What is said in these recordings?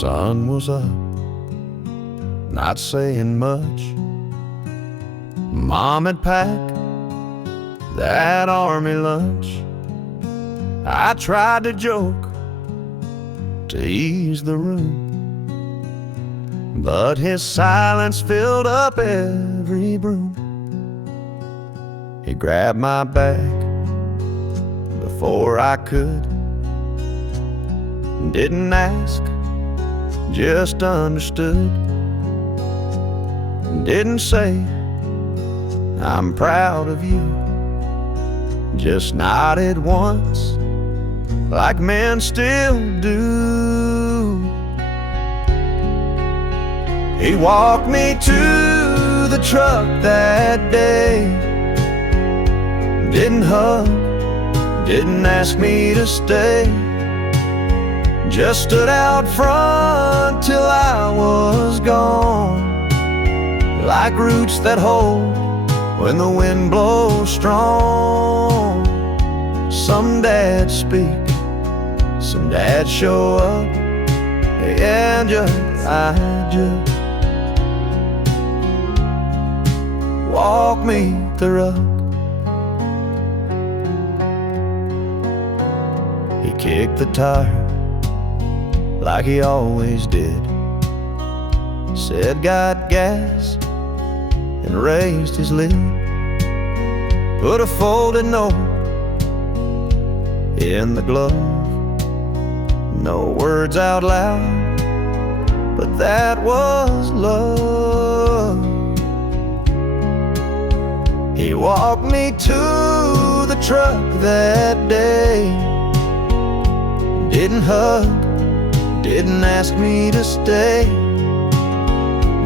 sun was up, not saying much. Mom had packed that army lunch. I tried to joke to ease the room, but his silence filled up every room. He grabbed my bag before I could, didn't ask, just understood. Didn't say, I'm proud of you, just nodded once, like men still do. He walked me to the truck that day, didn't hug, didn't ask me to stay, just stood out front till I was gone, like roots that hold when the wind blows strong. Some dads speak, some dads show up, and I just walk me the rug. He kicked the tire like he always did, said got gas, and raised his lid. Put a folded note in the glove, no words out loud, but that was love. He walked me to the truck that day, didn't hug, didn't ask me to stay,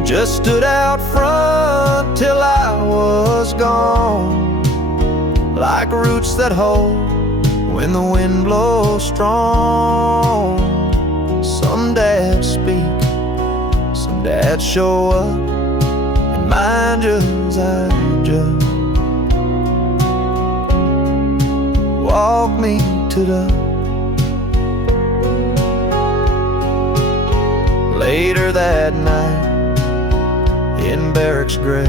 just stood out front till I was gone, like roots that hold when the wind blows strong. Some dads speak, some dads show up, and mine just, I just walk me to the. Later that night, in barracks gray,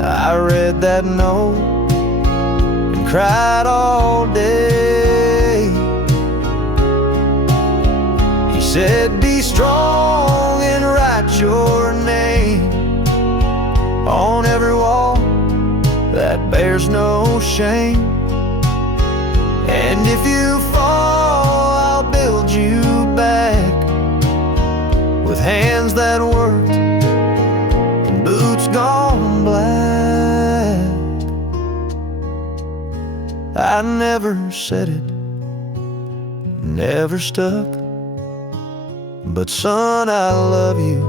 I read that note and cried all day. He said, be strong and write your name on every wall that bears no shame. And if you fall, I'll build you back with hands that worked and boots gone black. I never said it, never stuck, but son, I love you.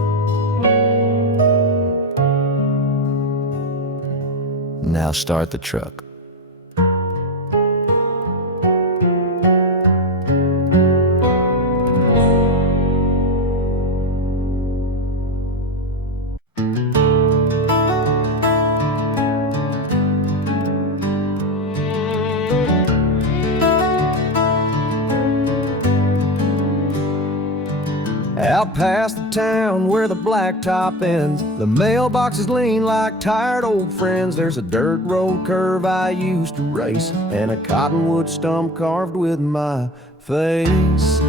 Now start the truck. Out past the town where the blacktop ends, the mailboxes lean like tired old friends. There's a dirt road curve I used to race, and a cottonwood stump carved with my face.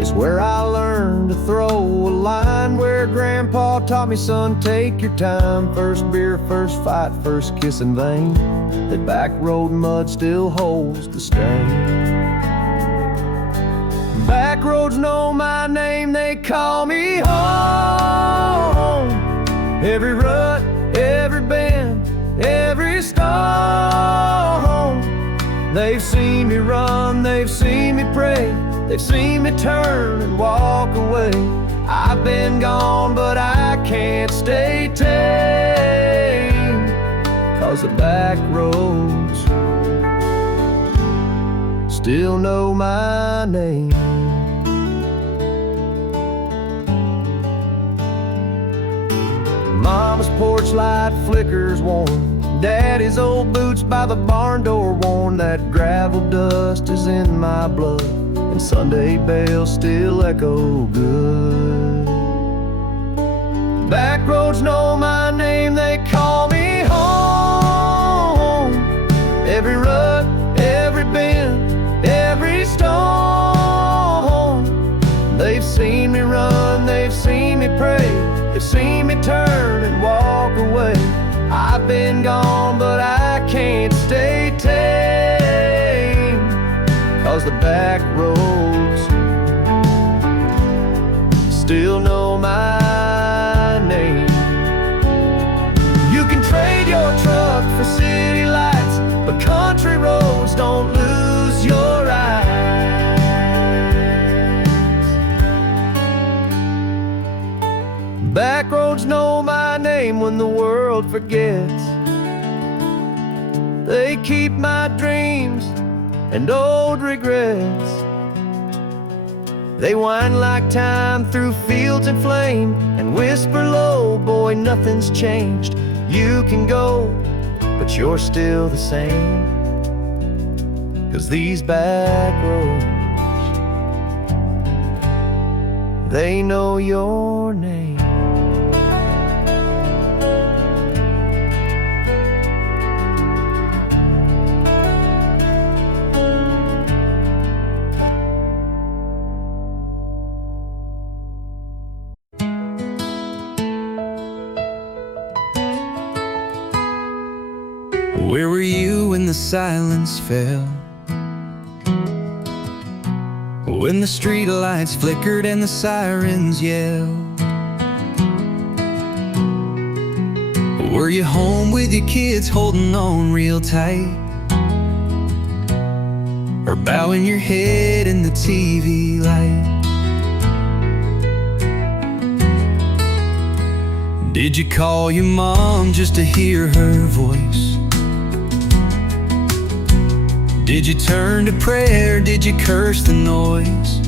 It's where I learned to throw a line, where Grandpa taught me, son, take your time. First beer, first fight, first kiss in vain. That back road mud still holds the stain. Back roads know my name, they call me home. Every rut, every bend, every stone. They've seen me run, they've seen me pray, they've seen me turn and walk away. I've been gone, but I can't stay tame, 'cause the back roads still know my name. Mama's porch light flickers warm, Daddy's old boots by the barn door worn, that gravel dust is in my blood, and Sunday bells still echo good. Back roads know my name, they call me home. Every rut, every bend, every stone. They've seen me run, they've seen me pray, they've seen me turn and walk away. I've been gone, but I can't stay tame, 'cause the back roads still know my name. You can trade your truck for city lights, but country roads don't lose your eyes. Back roads know my name when the world forgets. They keep my dreams and old regrets. They wind like time through fields in flame and whisper low, boy, nothing's changed. You can go, but you're still the same. 'Cause these back roads, they know your name. Where were you when the silence fell? When the street lights flickered and the sirens yelled? Were you home with your kids holding on real tight? Or bowing your head in the TV light? Did you call your mom just to hear her voice? Did you turn to prayer? Did you curse the noise?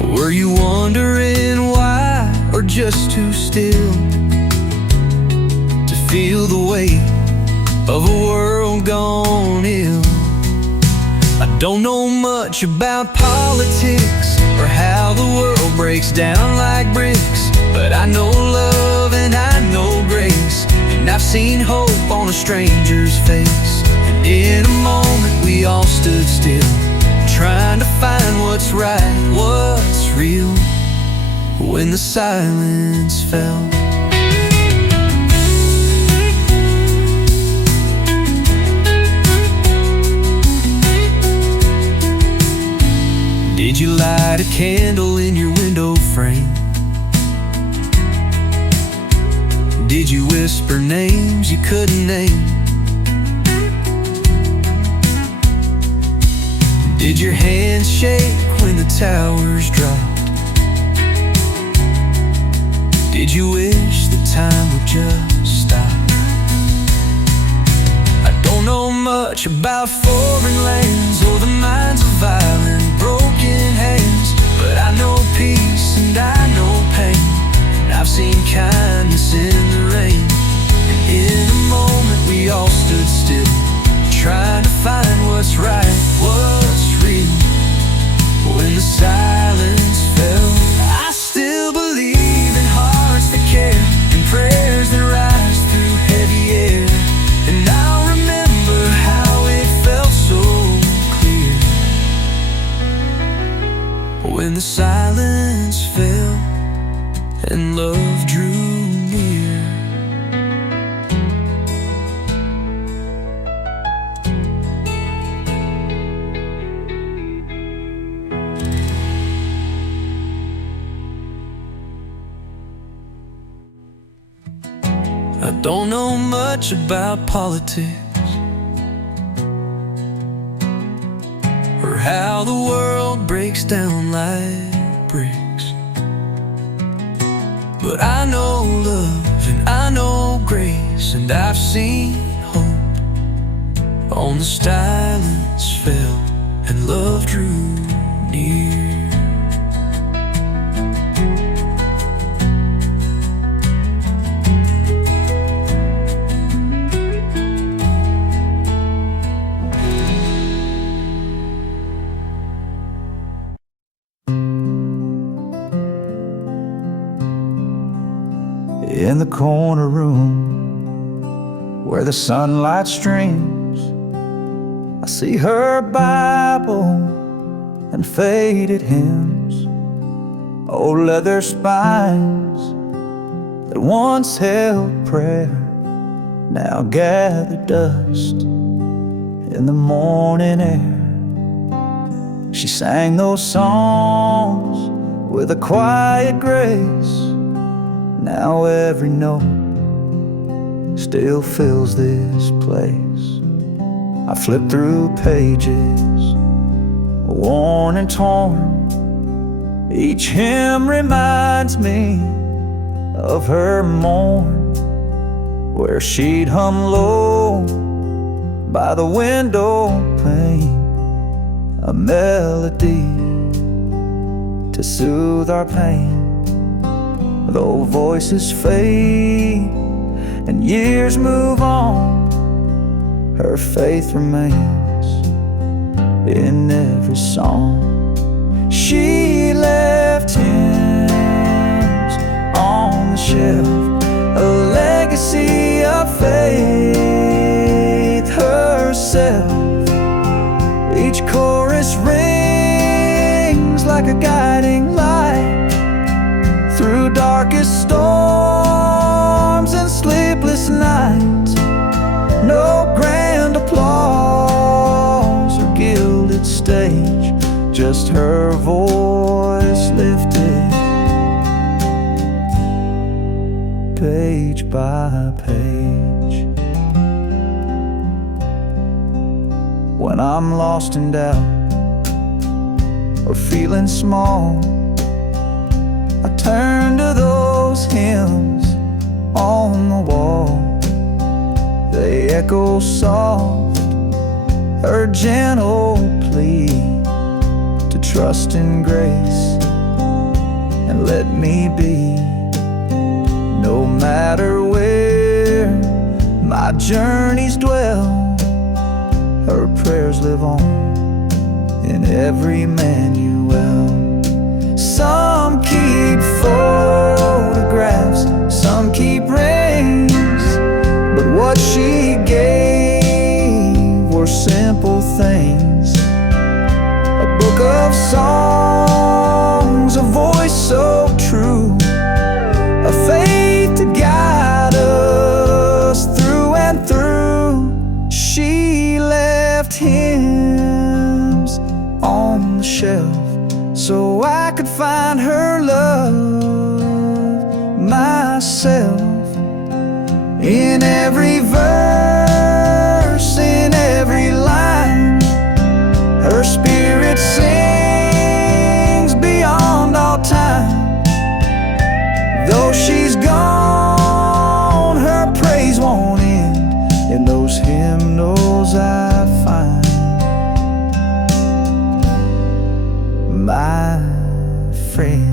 Were you wondering why, or just too still to feel the weight of a world gone ill? I don't know much about politics or how the world breaks down like bricks, but I know love and I know grace, and I've seen hope on a stranger's face. And in a moment we all stood still, trying to find what's right, what's real, when the silence fell. Did you light a candle in your window frame? Did you whisper names you couldn't name? Did your hands shake when the towers dropped? Did you wish the time would just stop? I don't know much about foreign lands or the minds of violent, broken hands, but I know peace and I know pain, and I've seen kindness in the rain. And in a moment we all stood still, trying to find what's right, what's real, when the silence fell. I still believe in hearts that care and prayers that rise through heavy air, and I'll remember how it felt so clear when the silence fell and love drew near. I don't know much about politics or how the world breaks down like bricks, but I know love and I know grace, and I've seen hope on the silence fell and love drew near. In the corner room where the sunlight streams, I see her Bible and faded hymns, old leather spines that once held prayer, now gather dust in the morning air. She sang those songs with a quiet grace. Now every note still fills this place. I flip through pages, worn and torn. Each hymn reminds me of her morn, where she'd hum low by the window pane, a melody to soothe our pain. Though voices fade and years move on, her faith remains in every song. She left hymns on the shelf, a legacy of faith herself. Each chorus rings like a guiding light through darkest storms and sleepless nights. No grand applause or gilded stage, just her voice lifted page by page. When I'm lost in doubt or feeling small, I turn to those hymns on the wall. They echo soft, her gentle plea to trust in grace and let me be. No matter where my journeys dwell, her prayers live on in every manual. Some keep photographs, some keep rings, but what she gave were simple things. A book of songs, a voice so true, a faith to guide us through and through. She left hymns on the shelf so I could find her love myself. In every verse, in every line, her spirit sings beyond all time. Though she's gone, her praise won't end. In those hymnals I find my friend.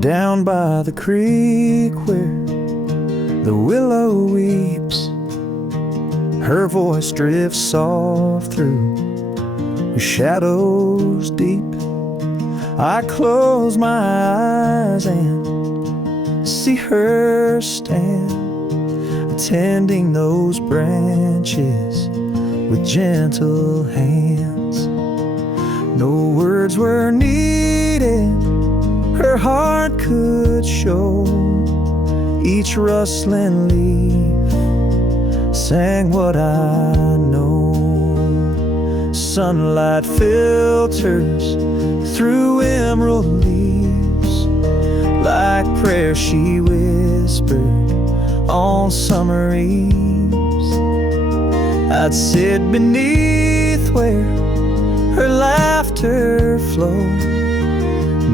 Down by the creek where the willow weeps, her voice drifts soft through the shadows deep. I close my eyes and see her stand, tending those branches with gentle hands. No words were needed, her heart could show. Each rustling leaf sang what I know. Sunlight filters through emerald leaves, like prayer she whispered on summer eves. I'd sit beneath where her laughter flowed.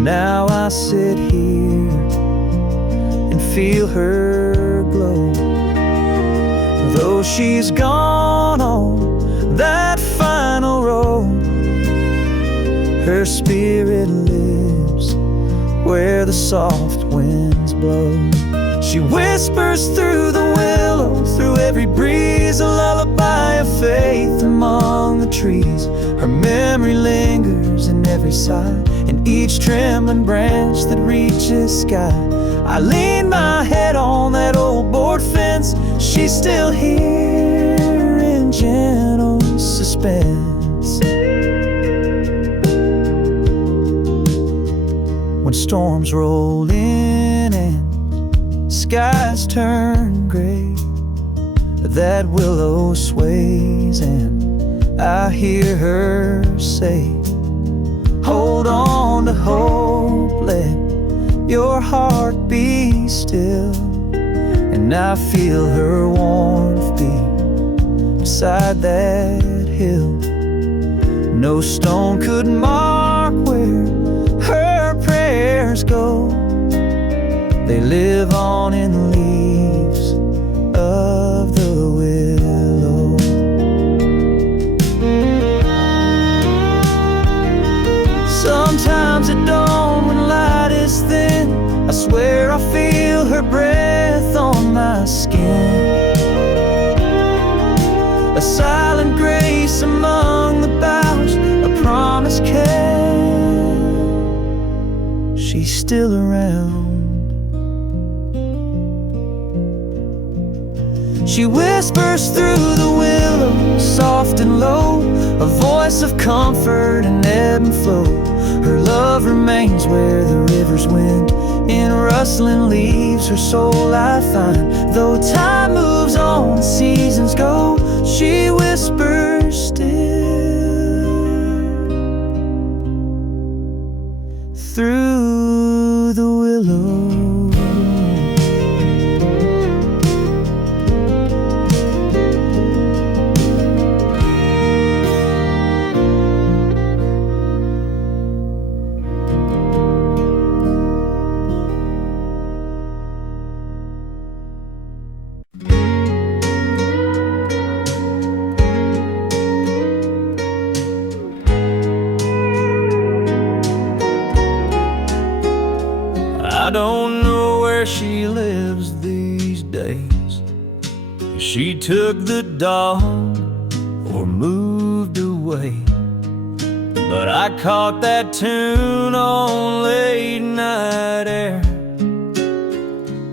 Now I sit here and feel her glow. though she's gone on that final road, her spirit lives where the soft winds blow. She whispers through the willow, through every breeze, a lullaby of faith among the trees. Her memory lingers in every sigh, in each trembling branch that reaches sky. I lean my head on that old board fence, she's still here in gentle suspense. When storms roll in and skies turn gray, that willow sways and I hear her say, hold on to hope, let your heart be still. And I feel her warmth beat beside that hill. No stone could mark where her prayers go, they live on in the leaves of the willow. Sometimes at dawn when light is thin, I swear I feel her breath on my skin. A silent grace among the boughs, a promise kept. She's still around. She whispers through the willow, soft and low, a voice of comfort and ebb and flow. Her love remains where the rivers wend, in rustling leaves her soul I find. Though time moves on, seasons go, she whispers still through the willow. I don't know where she lives these days. She took the dog or moved away, but I caught that tune on late night air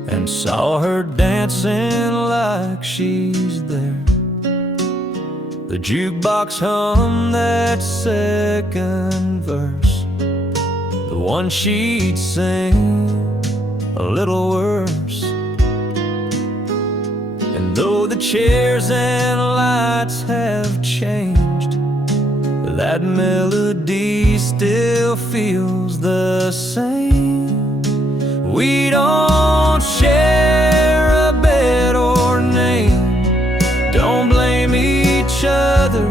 and saw her dancing like she's there. The jukebox hummed that second verse, the one she'd sing a little worse. And though the chairs and lights have changed, that melody still feels the same. We don't share a bed or name, don't blame each other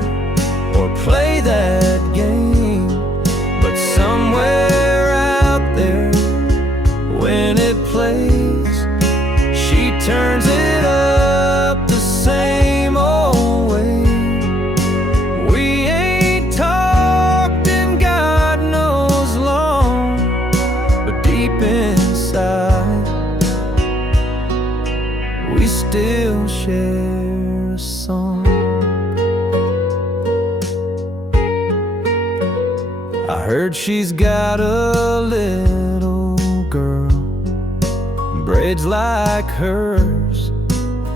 or play that game. But somewhere out there, when it plays, she turns it up the same old way. We ain't talked in God knows long, but deep inside, we still share a song. I heard she's got a little girl, braids like hers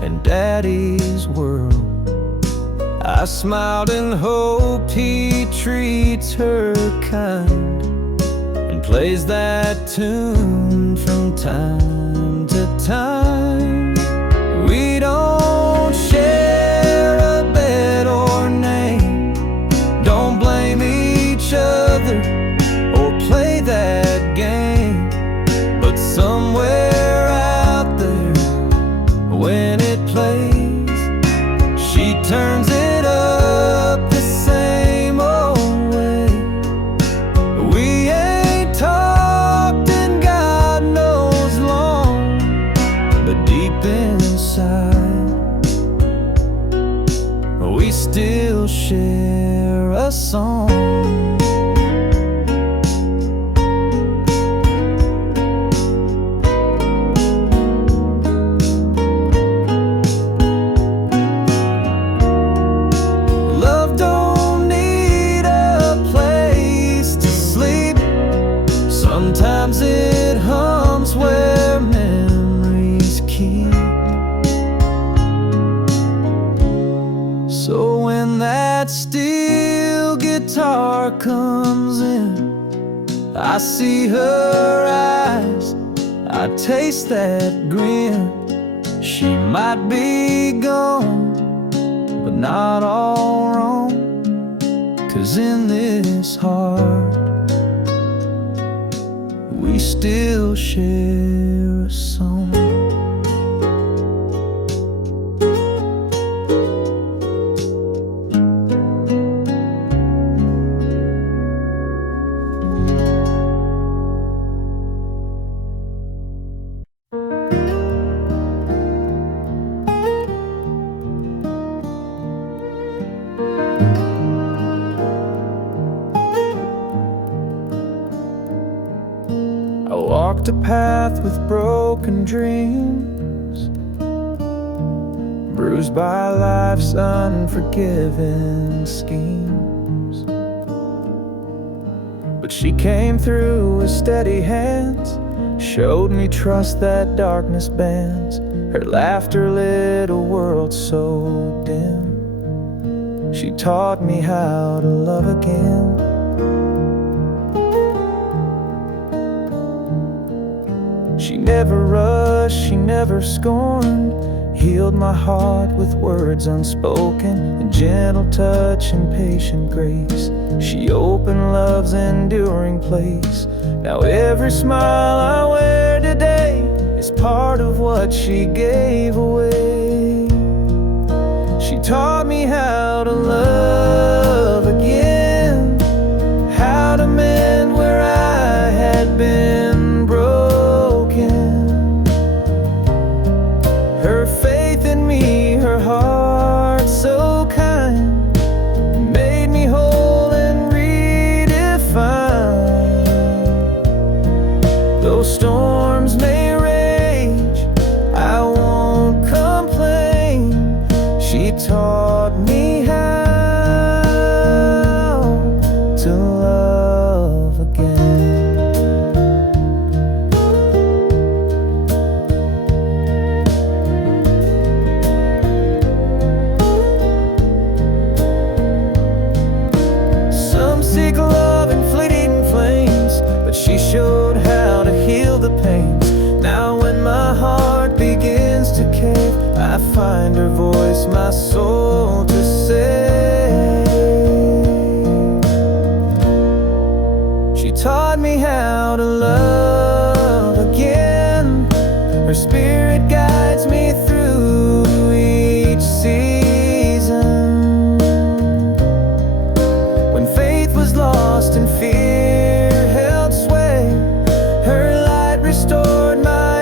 in Daddy's world. I smiled and hoped he treats her kind and plays that tune from time to time. We don't share a bed or name, don't blame each other or play that game. But somewhere out there, when it plays, she turns it up the same old way. We ain't talked in God knows long, but deep inside, song. Love don't need a place to sleep. Sometimes it hums where memories keep. So when that steel guitar comes in, I see her eyes, I taste that grin. She might be gone, but not all wrong. 'Cause in this heart, we still share a song. I walked a path with broken dreams, bruised by life's unforgiven schemes. But she came through with steady hands, showed me trust that darkness bends. Her laughter lit a world so dim. She taught me how to love again. She never rushed, she never scorned, healed my heart with words unspoken, and gentle touch and patient grace. She opened love's enduring place. Now every smile I wear today is part of what she gave away. She taught me how to love again, how to mend where I had been broken. Her faith in me, her heart so kind, made me whole and redefined. Though storms may rage, I won't complain. She taught me how to love again. Some seek love in fleeting flames, but she showed how to heal the pains. Now when my heart begins to cave, I find her voice, my soul to save. She taught me how to love again. Her spirit guides me through each season. When faith was lost and fear held sway, her light restored my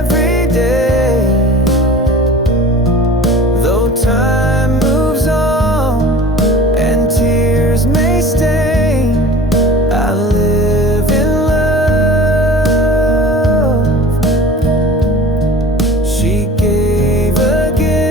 everyday. Though time moves on and tears may stain, I live in love. She gave again.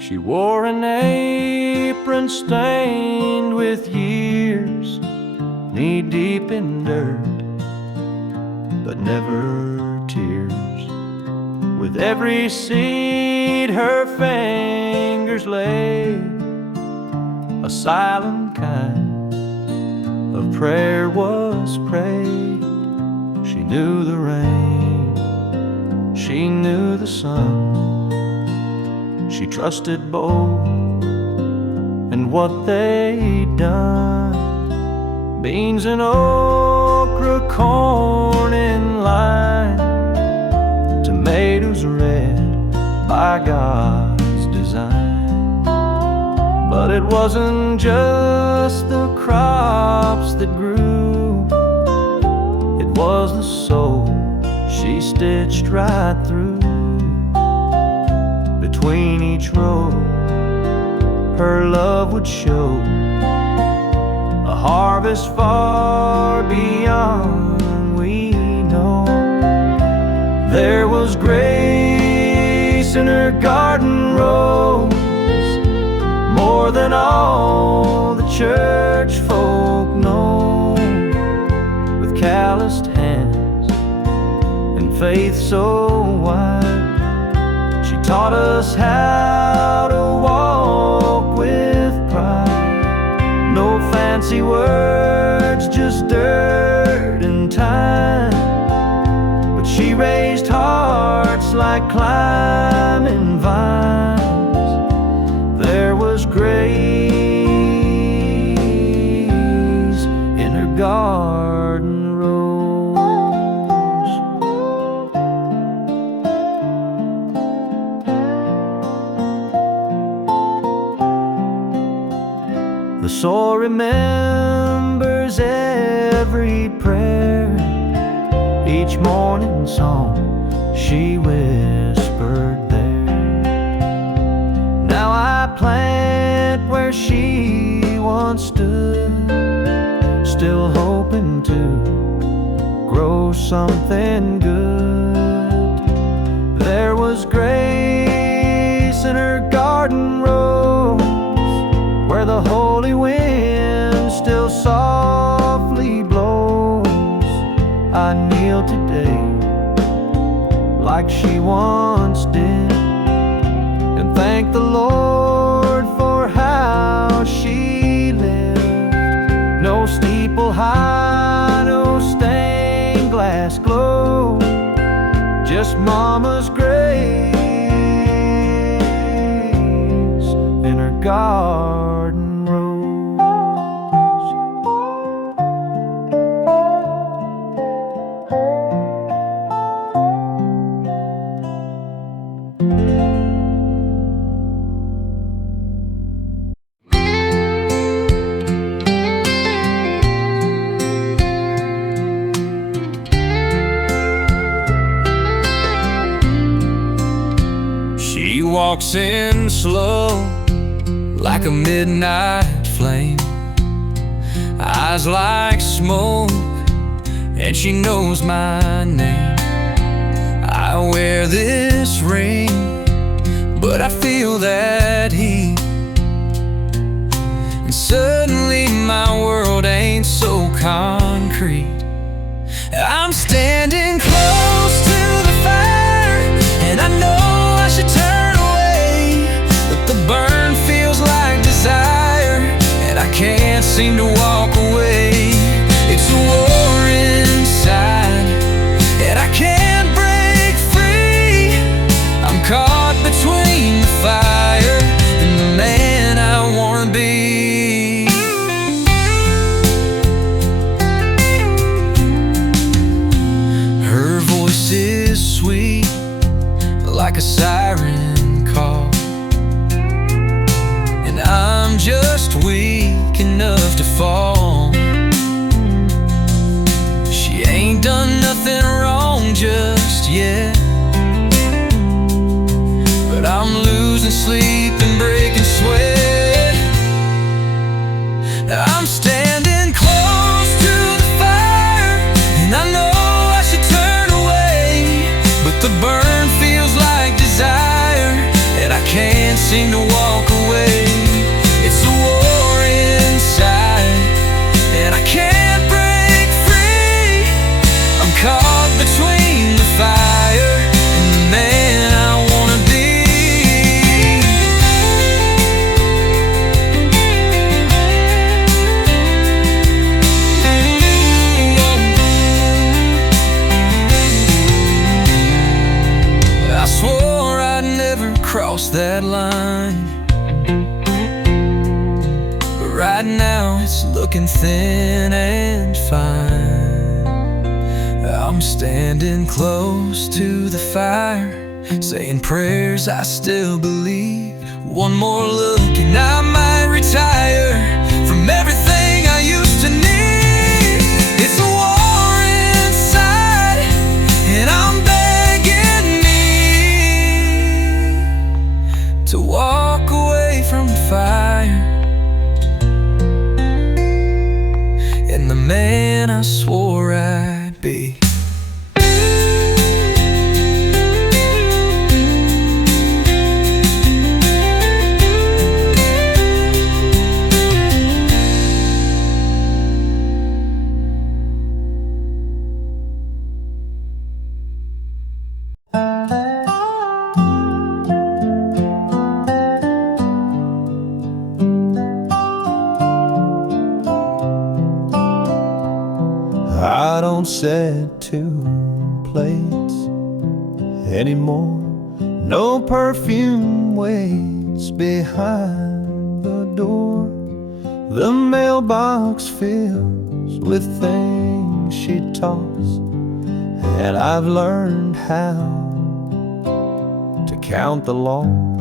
She wore an apron stained with years, knee deep in dirt, but never tears. With every seed her fingers laid, a silent kind of prayer was prayed. She knew the rain she knew the sun. She trusted both and what they'd done. Beans and okra, corn in line, tomatoes red by God's design. But it wasn't just the crops that grew, it was the soul she stitched right through. Between each row, her love would show a harvest far beyond we know. There was grace in her garden rows, more than all the church folk know. With calloused hands and faith so wide, she taught us how to walk with pride. No fancy words, just dirt and time, but she raised hearts like climbing vines. There was grace in her garden rose. The soul remembers every prayer, each morning song she whispered there. Now I plant where she once stood, still hoping to grow something good. There was grace in her garden rose, where the holy wind still softly blows. I kneel today like she once did, and thank the Lord for how she lived. No steeple high, no stained glass glow, just Mama's grace in her garden rose. She walks in slow like a midnight flame, eyes like smoke, and she knows my name. I wear this ring, but I feel that heat, and suddenly my world ain't so concrete. I'm standing close to the fire, and I know I should turn away, but the burn feels like desire, and I can't seem to walk away. It's a war inside, and I can't break free. I'm caught between the fire and the man I wanna be. Her voice is sweet like a siren call, and I'm just weak enough to fall. She ain't done nothing wrong just yet, but I'm losing sleep and breaking sweat. I'm standing close to the fire, and I know I should turn away, but the burn feels like desire, and I can't seem to walk away. It's a war inside, and I can't break free. I'm caught between the fire and the man I wanna be. cross that line. But right now it's looking thin and fine. I'm standing close to the fire, saying prayers I still believe. One more look and I might retire from everything I used to need. It's a war inside, and I'm begging me to walk away from the fire and the man I swore I'd be. I don't set two plates anymore. No perfume waits behind the door. The mailbox fills with things she talks, and I've learned how to count the long.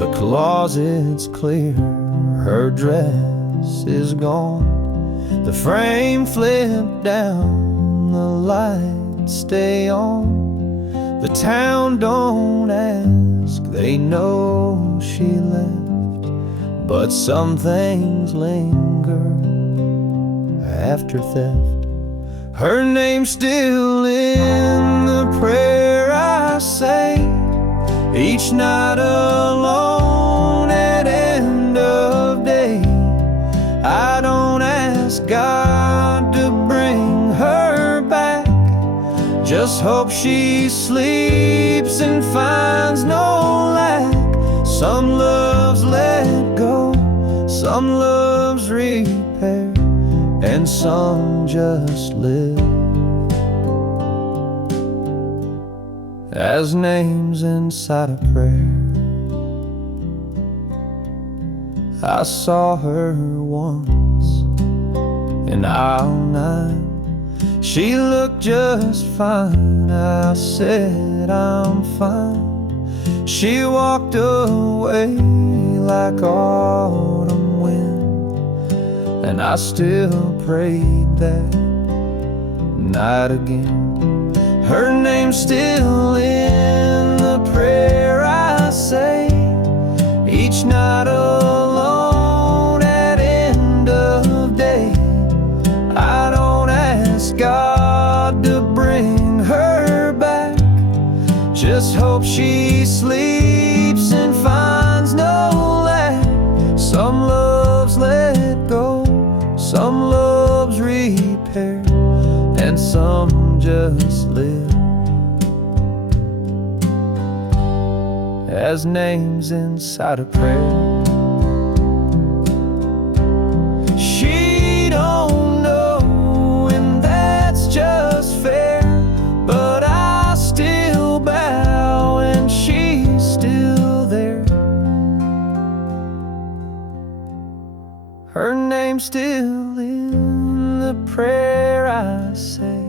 The closet's clear, her dress is gone. The frame flipped down, the lights stay on. The town don't ask, they know she left. But some things linger after theft. Her name's still in the prayer I say each night alone at end of day. I don't ask God to bring her back, just hope she sleeps and finds no lack. Some loves let go, some loves repair, and some just live as names inside a prayer. I saw her once in aisle 9. She looked just fine. I said, I'm fine. She walked away like autumn wind, and I still prayed that night again. Her name's still in the prayer I say each night alone at end of day. I don't ask God to bring her back, just hope she sleeps and finds no lack. Some loves let go, some loves repair, and some just live as names inside a prayer. She don't know, and that's just fair, but I still bow and she's still there. Her name's still in the prayer I say,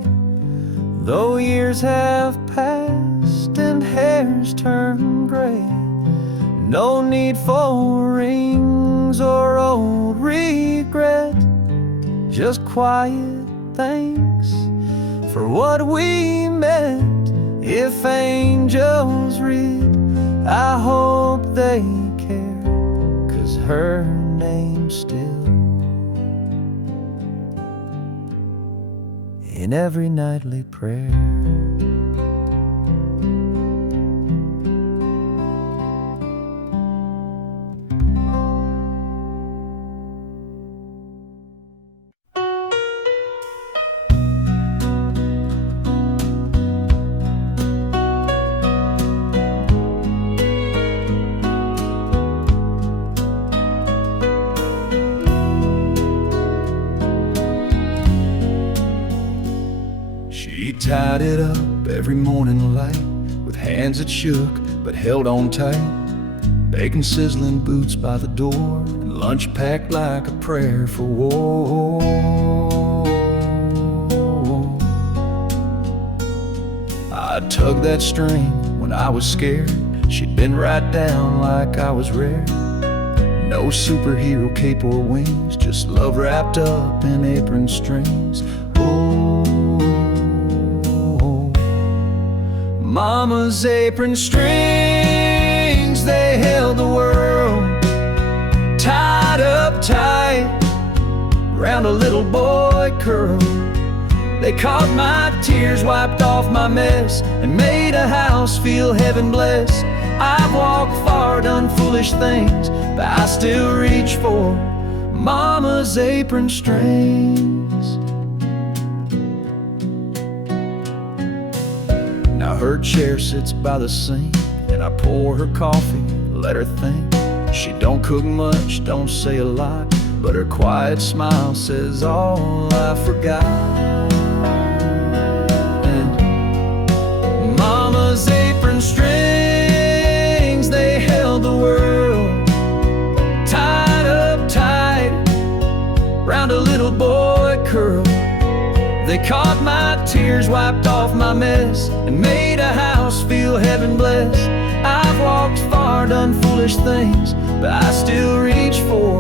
though years have passed and hair's turned gray. No need for rings or old regret, just quiet thanks for what we met. If angels read, I hope they care, 'cause her name's still in every nightly prayer. She tied it up every morning light with hands that shook but held on tight. bacon sizzling boots by the door, and lunch packed like a prayer for war. I tugged that string when I was scared. She'd been right down like I was rare. No superhero cape or wings, just love wrapped up in apron strings. Oh, Mama's apron strings, they held the world tied up tight round a little boy curl. They caught my tears, wiped off my mess, and made a house feel heaven blessed. I've walked far, done foolish things, but I still reach for Mama's apron strings. Now her chair sits by the sink, and I pour her coffee, let her think. She don't cook much, don't say a lot, but her quiet smile says all I forgot. And Mama's apron strings, they held the world tied up tight round a little boy curl. They caught my tears, wiped off my mess, and made a house feel heaven blessed. I've walked far, done foolish things, but I still reach for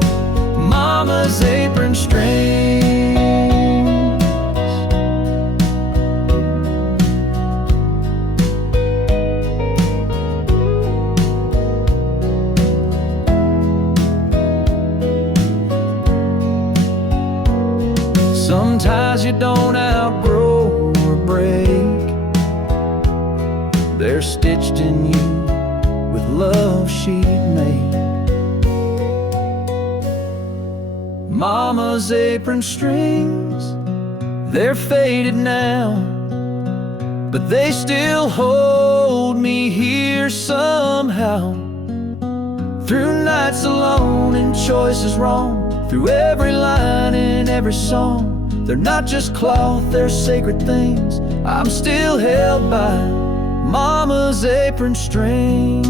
Mama's apron strings. Sometimes you don't outgrow or break, they're stitched in you with love she'd made. Mama's apron strings, they're faded now, but they still hold me here somehow. Through nights alone and choices wrong, through every line in every song, they're not just cloth, they're sacred things. I'm still held by Mama's apron strings.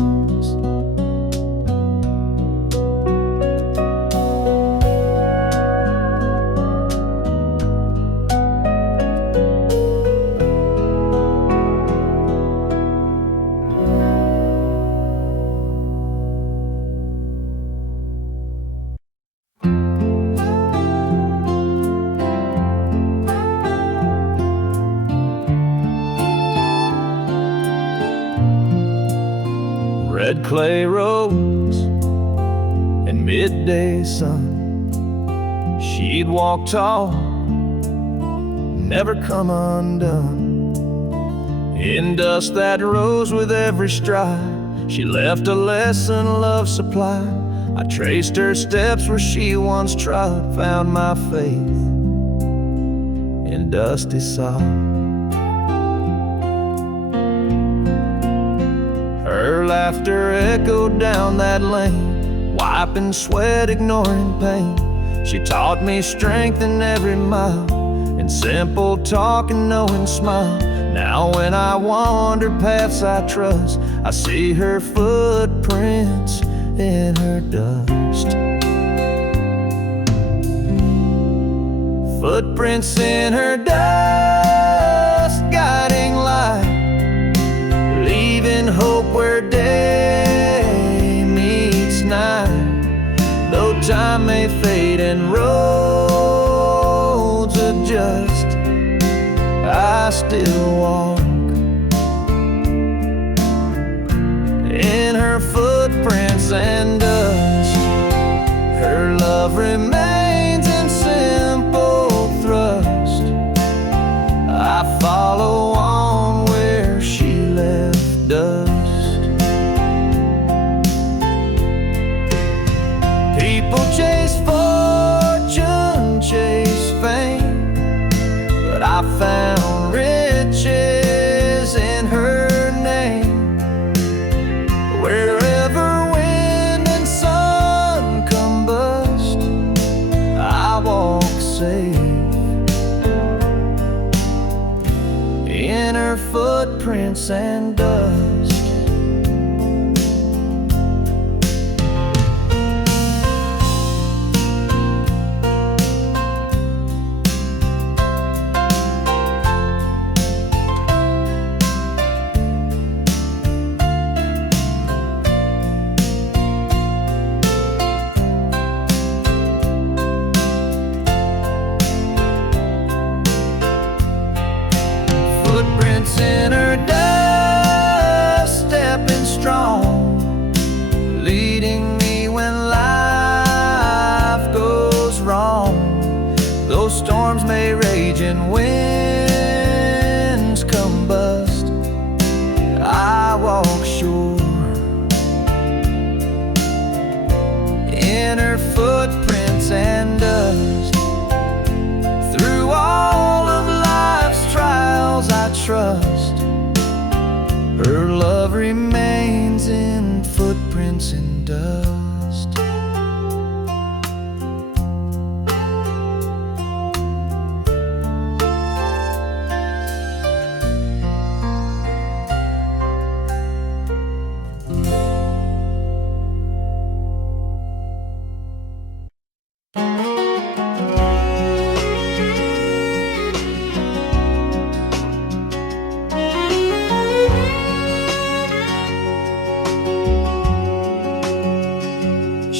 Red clay roads and midday sun, she'd walk tall, never come undone. In dust that rose with every stride, she left a lesson love supplied. I traced her steps where she once trod, found my faith in dusty sod. Her laughter echoed down that lane, wiping sweat, ignoring pain. She taught me strength in every mile, in simple talk and knowing smile. Now when I wander paths I trust, I see her footprints in her dust. Footprints in her dust, guiding light, leaving hope where day meets night. Though time may fade and roads adjust, I still walk in her footprints and dust. Her love remains in simple thrust. I follow on where she left dust. People chase fortune, chase fame, but I found riches in her name. Wherever wind and sun combust, I walk safe in her footprints and dust.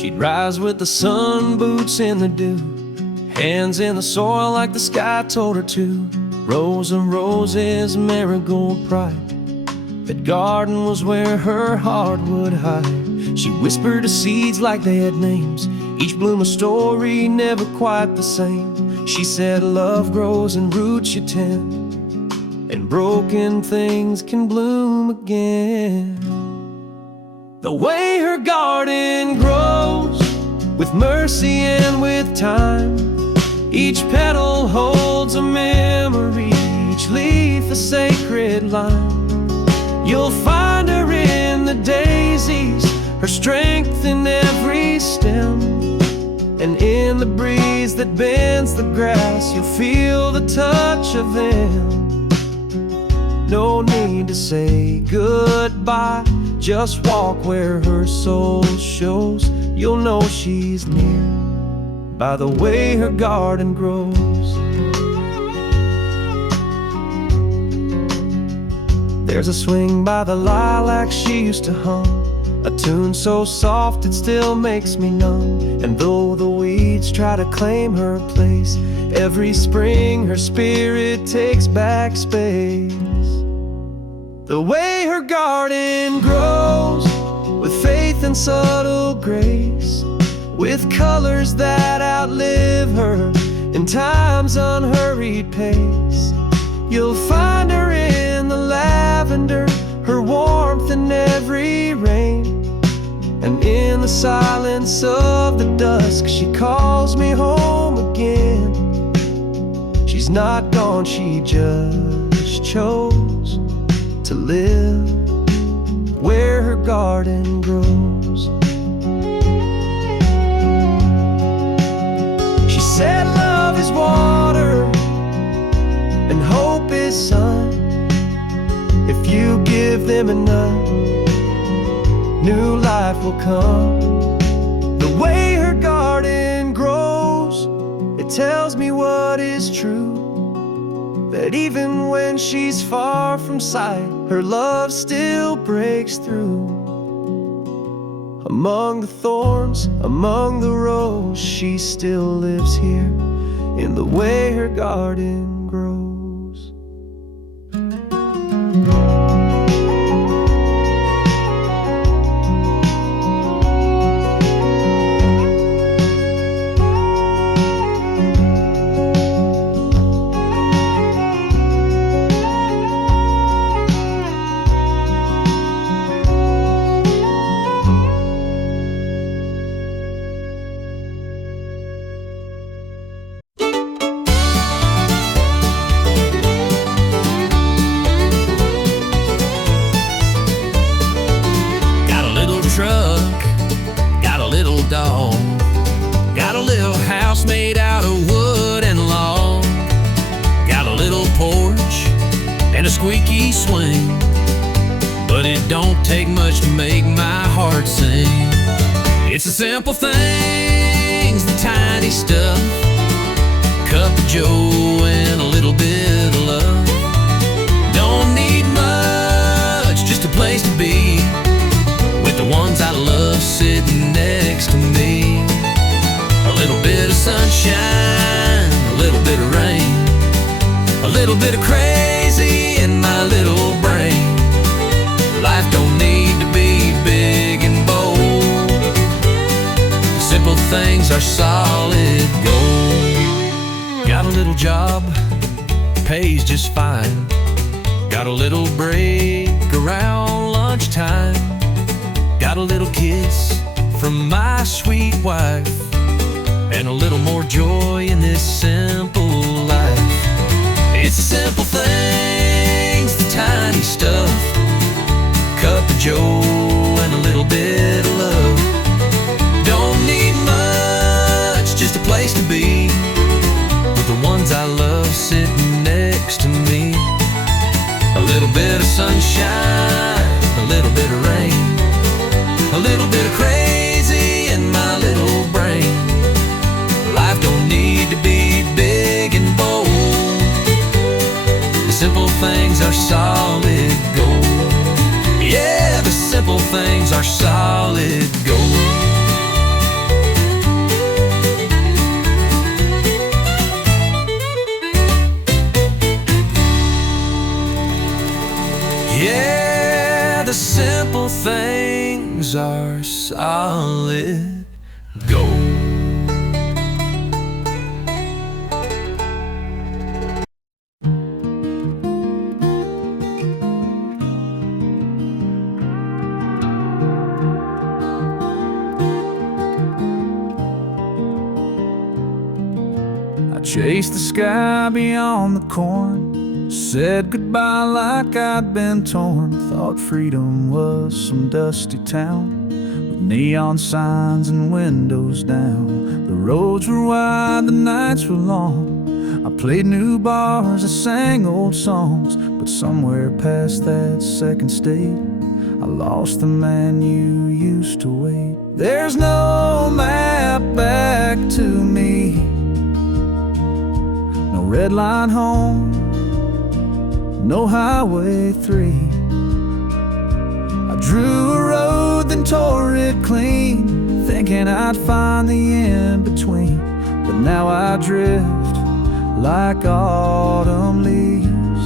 She'd rise with the sun, boots in the dew, hands in the soil like the sky told her to. Rows of roses, marigold pride, that garden was where her heart would hide. She whispered to seeds like they had names, each bloom a story, never quite the same. She said love grows in roots you tend, and broken things can bloom again. The way her garden grows, with mercy and with time, each petal holds a memory, each leaf a sacred line. You'll find her in the daisies, her strength in every stem, and in the breeze that bends the grass, you'll feel the touch of them. No need to say goodbye, just walk where her soul shows. You'll know she's near by the way her garden grows. There's a swing by the lilacs she used to hum, a tune so soft it still makes me numb. And though the weeds try to claim her place, every spring her spirit takes back space. The way her garden grows, with faith and subtle grace, with colors that outlive her in time's unhurried pace. You'll find her in the lavender, her warmth in every rain, and in the silence of the dusk she calls me home again. She's not gone, she just chose to live where her garden grows. She said love is water and hope is sun. If you give them enough, new life will come. The way her garden grows, it tells me what is true, that even when she's far from sight, her love still breaks through. Among the thorns, among the roses, she still lives here in the way her garden grows. Dog. Got a little house made out of wood and log. Got a little porch and a squeaky swing, but it don't take much to make my heart sing. It's the simple things, the tiny stuff, cup of joe and a little bit of love. Don't need much, just a place to be, with the ones I love sitting next to me. A little bit of sunshine, a little bit of rain, a little bit of crazy in my little brain. Life don't need to be big and bold, the simple things are solid gold. Got a little job, pays just fine. Got a little break around lunchtime. Got a little kiss from my sweet wife, and a little more joy in this simple life. It's the simple things, the tiny stuff, cup of joe and a little bit of love. Don't need much, just a place to be, with the ones I love sitting next to me. A little bit of sunshine, a little bit of rain, a little bit of crazy in my little brain. Life don't need to be big and bold, the simple things are solid gold. Yeah, the simple things are solid gold. memories are solid gold. Chased the sky beyond the corn, said goodbye like I'd been torn. Thought freedom was some dusty town with neon signs and windows down. The roads were wide, the nights were long. I played new bars, I sang old songs, but somewhere past that second state, I lost the man you used to wait. There's no map back to me, no red line home, no highway 3. I drew a road, then tore it clean, thinking I'd find the in-between. But now I drift like autumn leaves,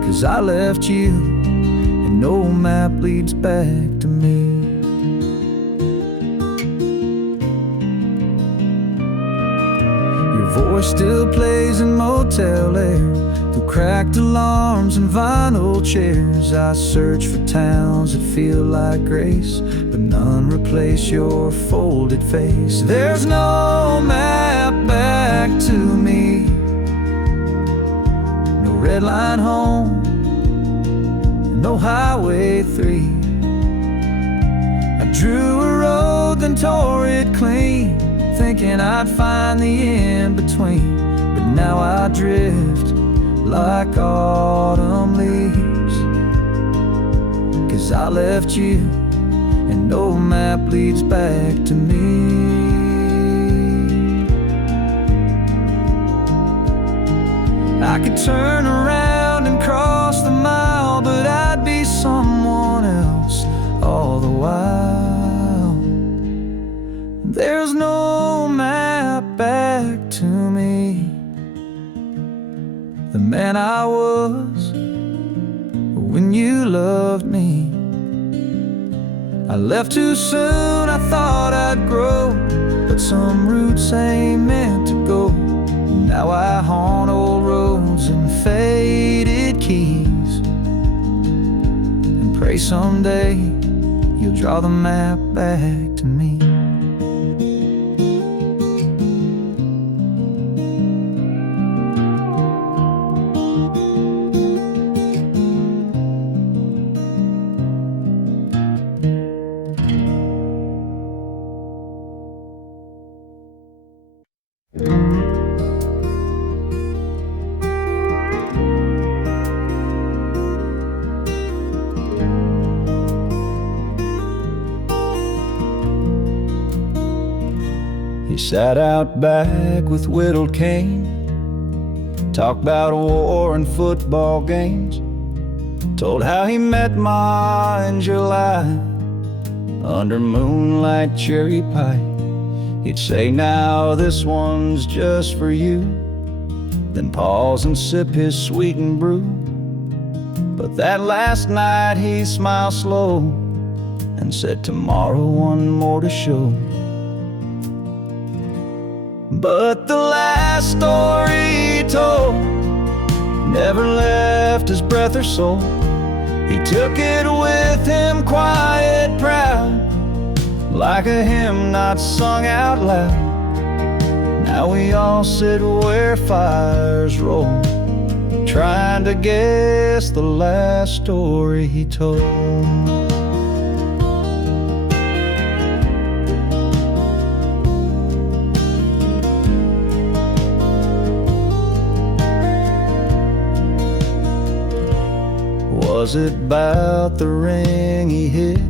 'cause I left you, and no map leads back to me. Voice still plays in motel air, through cracked alarms and vinyl chairs. I search for towns that feel like grace, but none replace your folded face. There's no map back to me, no red line home, no highway 3. I drew a road, then tore it clean, thinking I'd find the in-between. But now I drift like autumn leaves, 'cause I left you, and no map leads back to me. I could turn around and cross the mile, but I'd be someone else all the while. There's no map back to me, the man I was when you loved me. I left too soon, I thought I'd grow, but some roots ain't meant to go. Now I haunt old roads and faded keys, and pray someday you'll draw the map back to me. He sat out back with whittled cane, talked about war and football games, told how he met Ma in July under moonlight cherry pie. He'd say, "Now this one's just for you," then pause and sip his sweetened brew. But that last night he smiled slow and said, "Tomorrow one more to show." But the last story he told never left his breath or soul. He took it with him, quiet, proud, like a hymn not sung out loud. Now we all sit where fires roll, trying to guess the last story he told. Was it about the ring he hid,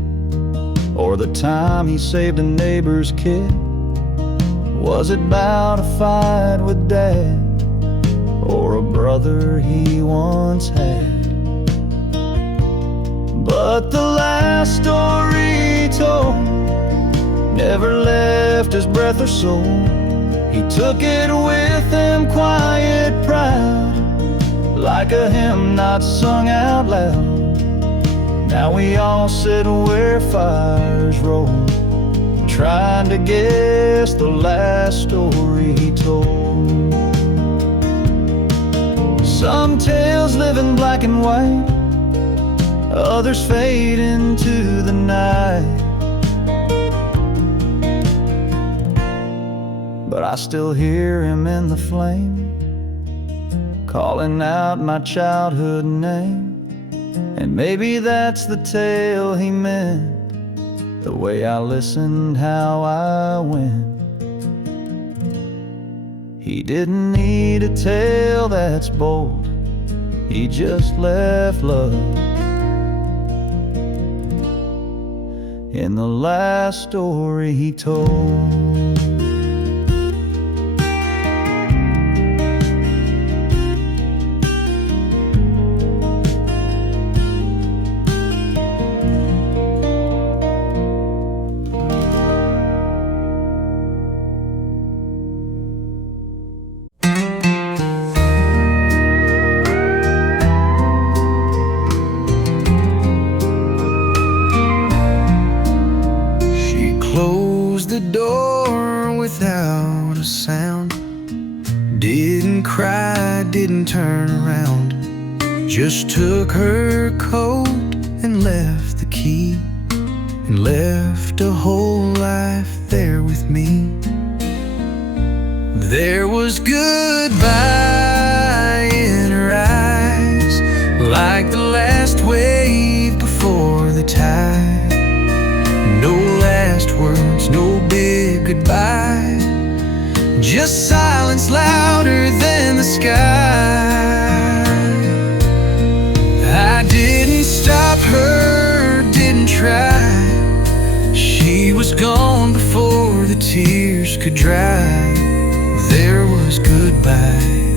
or the time he saved a neighbor's kid? Was it about a fight with Dad, or a brother he once had? But the last story he told never left his breath or soul. He took it with him, quiet, proud, like a hymn not sung out loud. Now we all sit where fires roll, trying to guess the last story he told. Some tales live in black and white, others fade into the night. But I still hear him in the flame, calling out my childhood name. And maybe that's the tale he meant, the way I listened, how I went. He didn't need a tale that's bold, he just left love in the last story he told. Closed the door without a sound. Didn't cry, didn't turn around. Just took her coat and left the key, and left a whole life there with me. There was goodbye in her eyes, like the last wave before the tide. No last words, no big goodbye, just silence louder than the sky. I didn't stop her, didn't try. She was gone before the tears could dry. There was goodbye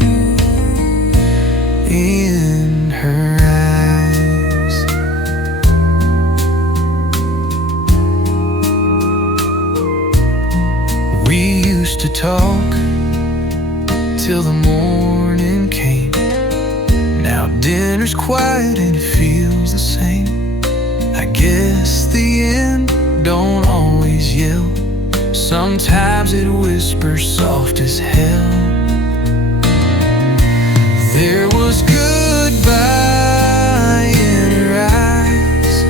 in her eyes. We used to talk till the morning came. Now dinner's quiet and it feels the same. I guess the end don't always yell, sometimes it whispers soft as hell. There was goodbye in her eyes,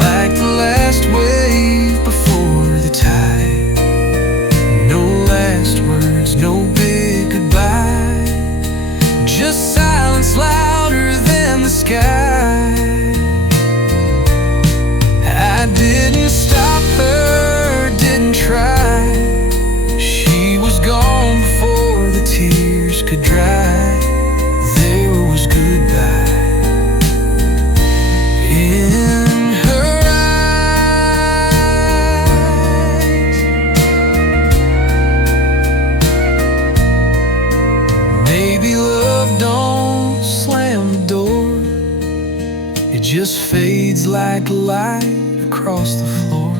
like the last wave before the tide. No last words, no big goodbye, just silence louder than the sky. I didn't stop her, didn't try. She was gone before the tears could dry. There was goodbye in her eyes. Maybe love don't slam the door, it just fades like light across the floor.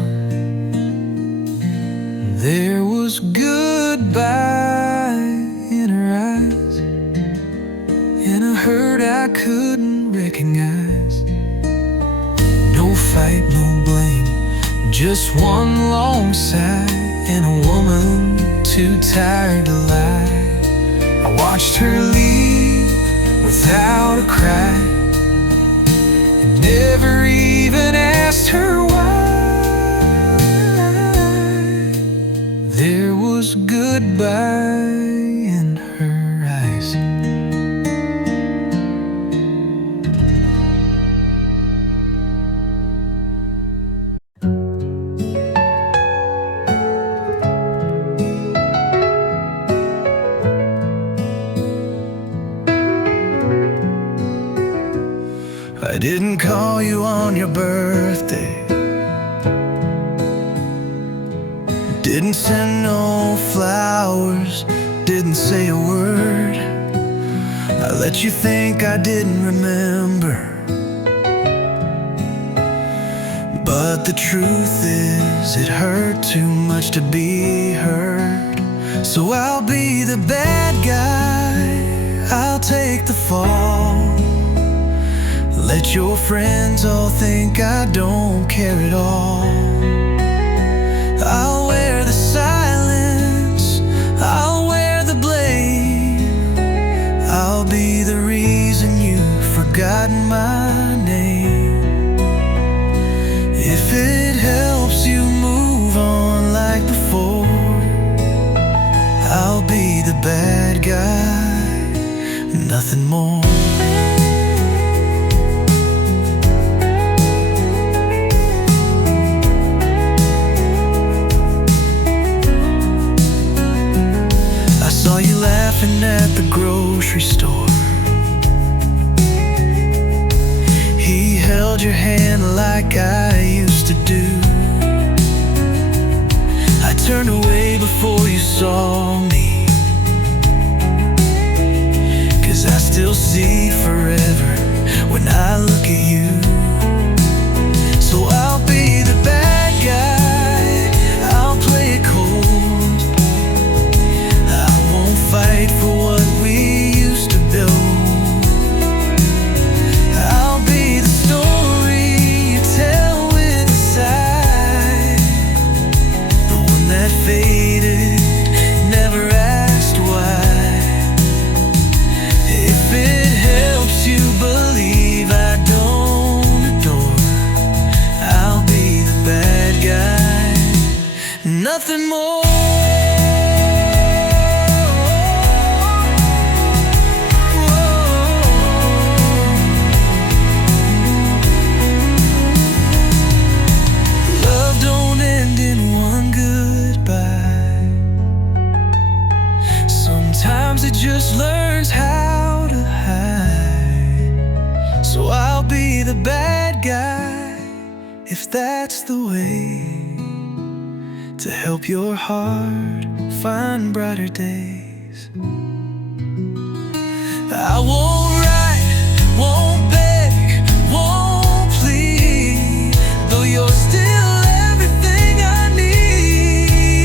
There was goodbye in her eyes, in a hurt I couldn't recognize. No fight, no blame, just one long sigh, and a woman too tired to lie. I watched her leave without a cry, and never even asked her why. There was goodbye in her eyes. I didn't call you on your birthday, didn't send no flowers, didn't say a word. I let you think I didn't remember, but the truth is it hurt too much to be heard. So I'll be the bad guy, I'll take the fall. Let your friends all think I don't care at all. I'll wear the silence, I'll wear the blame. I'll be the reason you've forgotten my name. If it helps you move on like before, I'll be the bad guy, nothing more. Saw you laughing at the grocery store. He held your hand like I used to do. I turned away before you saw me, 'cause I still see forever when I look at you. So I'll be the bad guy, I'll play it cold. Fight for what we used to build. I'll be the story you tell with a sigh, the one that faded, never asked why. If it helps you believe I don't adore, I'll be the bad guy, nothing more. Sometimes it just learns how to hide. So I'll be the bad guy, if that's the way to help your heart find brighter days. I won't write, won't beg, won't plead, though you're still everything I need.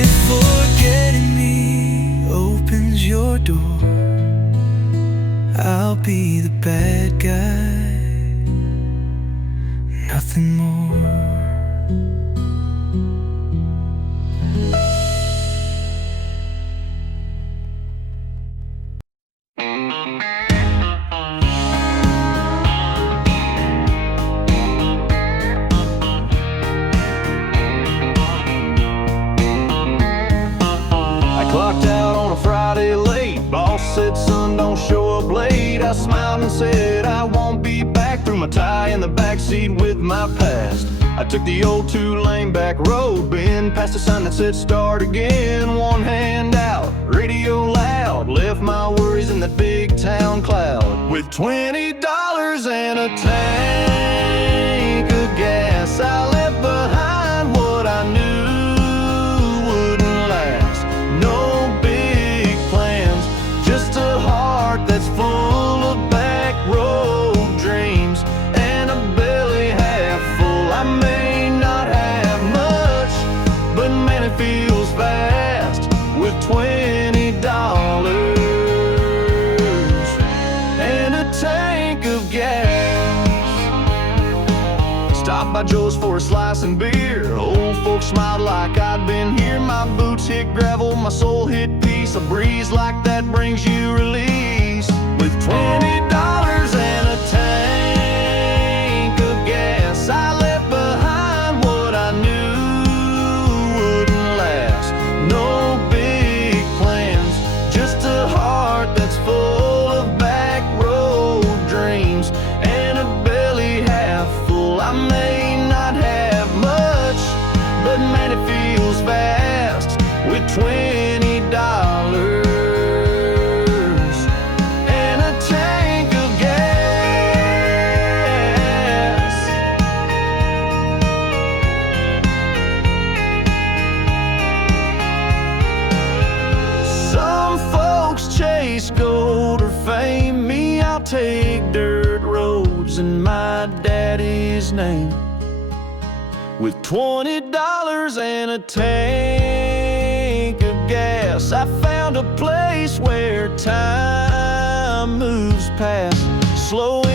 If forgetting me opens your door, I'll be the bad guy, nothing more. Clocked out on a Friday late. Boss said, son, don't show up late. I smiled and said, I won't be back. Threw my tie in the backseat with my past. I took the old two-lane back road, been past a sign that said start again. One hand out, radio loud, left my worries in that big town cloud. With $20 and a tank of gas, I left behind what I knew wouldn't last. No big plans, just a heart that's full of back road dreams and a belly half full. I may not have much, but man, it feels fast with $20 and a tank of gas. Stopped by Joe's for a slice and beer. Old folks smiled like I'd been here. My boots hit gravel, my soul hit peace. A breeze like that brings you release. With $20 and a tank of gas, I left behind what I knew wouldn't last. No big plans, just a heart that's full of back road dreams and a belly half full. I may not have much, but man, it feels fast with $20 and a tank of gas. Some folks chase gold or fame. Me, I'll take dirt roads in my daddy's name. With $20 and a tank of gas, I found a place where time moves past. Slow